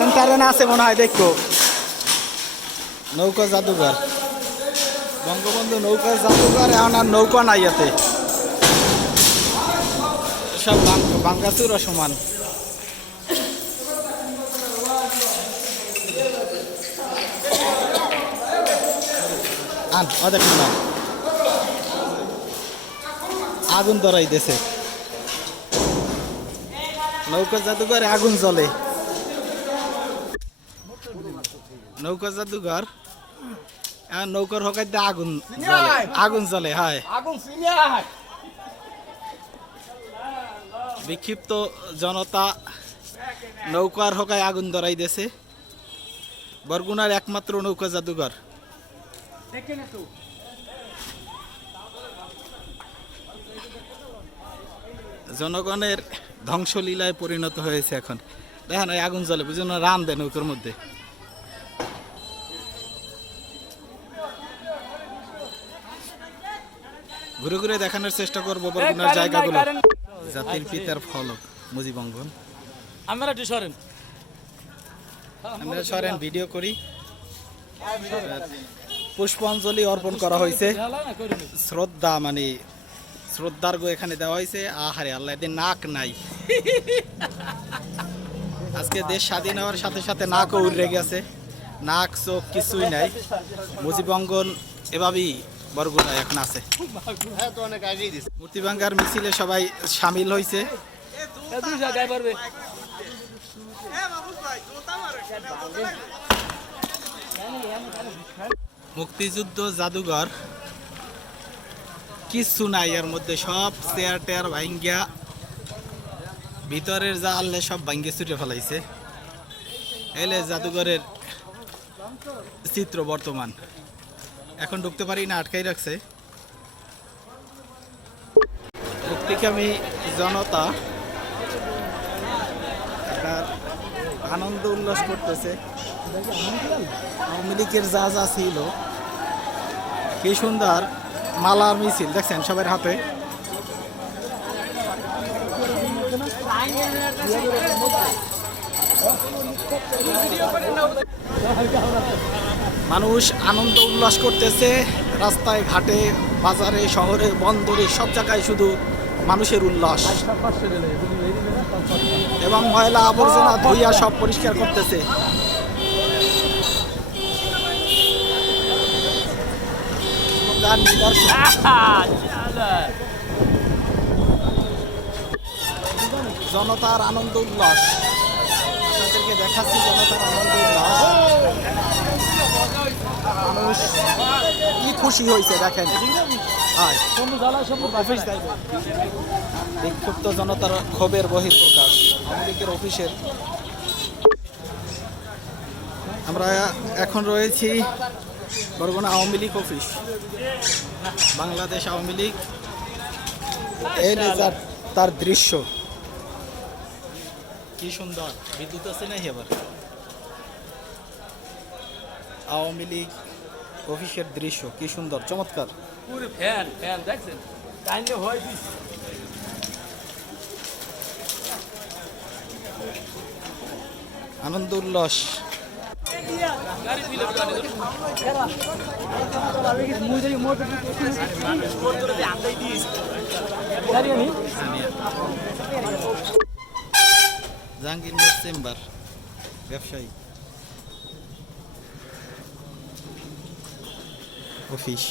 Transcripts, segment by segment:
current টারেন্ট আছে মনে হয় দেখো নৌকা জাদুঘর বঙ্গবন্ধু নৌকা জাদুঘর এখন আর নৌকা নাই এতে সব বাঙ্গাচুরা সমান দেখুন না আগুন ধরাই দেশে নৌকা জাদুঘরে আগুন জ্বলে নৌকা জাদুঘর নৌকার হকাইতে আগুন জ্বলে হয় বিক্ষিপ্ত জনতা নৌকার হকায় আগুন ধরাই দেশে বরগুনার একমাত্র নৌকা জাদুঘর জনগণের ধ্বংসলীলায় পরিণত হয়েছে এখন দেখেন ওই আগুন জ্বলে বুঝুন না রান দেয় নৌকার মধ্যে ঘুরে ঘুরে দেখানোর চেষ্টা করবো বরগুনার জায়গাগুলো জাতির পিতার ফলক মুজিবঙ্গন আমরা সরেন ভিডিও করি পুষ্পাঞ্জলি অর্পণ করা হয়েছে শ্রদ্ধা মানে শ্রদ্ধার্ঘ্য এখানে দেওয়া হয়েছে আহারে আল্লাহ এদের নাক নাই আজকে দেশ স্বাধীন হওয়ার সাথে সাথে নাকও উড়ে গেছে নাক চোখ কিছুই নাই মুজিবঙ্গন এভাবেই বরগুনা এখন আছে মূর্তি ভাঙ্গার মিছিলে সবাই সামিল হয়েছে মুক্তিযুদ্ধ জাদুঘর কিছু নাই এর মধ্যে সব চেয়ার টেয়ার ভাঙ্গিয়া ভিতরের যা আল্লে সব ভাঙ্গে ছুটে ফেলাইছে এলে জাদুঘরের চিত্র বর্তমান এখন ঢুকতে পারি না আটকাই রাখছে মুক্তিকামী জনতা আনন্দ উল্লাস করতেছে আওয়ামী লীগের যা যা ছিল কি সুন্দর মালার মিছিল দেখছেন সবার হাতে মানুষ আনন্দ উল্লাস করতেছে রাস্তায় ঘাটে বাজারে শহরে বন্দরে সব জায়গায় শুধু মানুষের উল্লাস এবং ময়লা আবর্জনা ধুইয়া সব পরিষ্কার করতেছে জনতার আনন্দ উল্লাস আপনাদেরকে দেখাচ্ছি জনতার আনন্দ উল্লাস মানুষ কি খুশি হয়েছে দেখেন বিক্ষুব্ধ জনতার ক্ষোভের বহিঃপ্রকাশ আওয়ামী লীগের অফিসের আমরা এখন রয়েছি বরগুনা আওয়ামী লীগ অফিস বাংলাদেশ আওয়ামী লীগ এই তার দৃশ্য কি সুন্দর বিদ্যুৎ আছে না এবার আওয়ামী লীগ অফিসের দৃশ্য কি সুন্দর চমৎকার আনন্দ উল্লাস জাহাঙ্গীর মোড় চেম্বার ব্যবসায়ী অফিস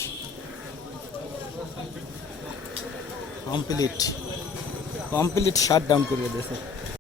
কমপ্লিট শাট ডাউন করে দিয়েছে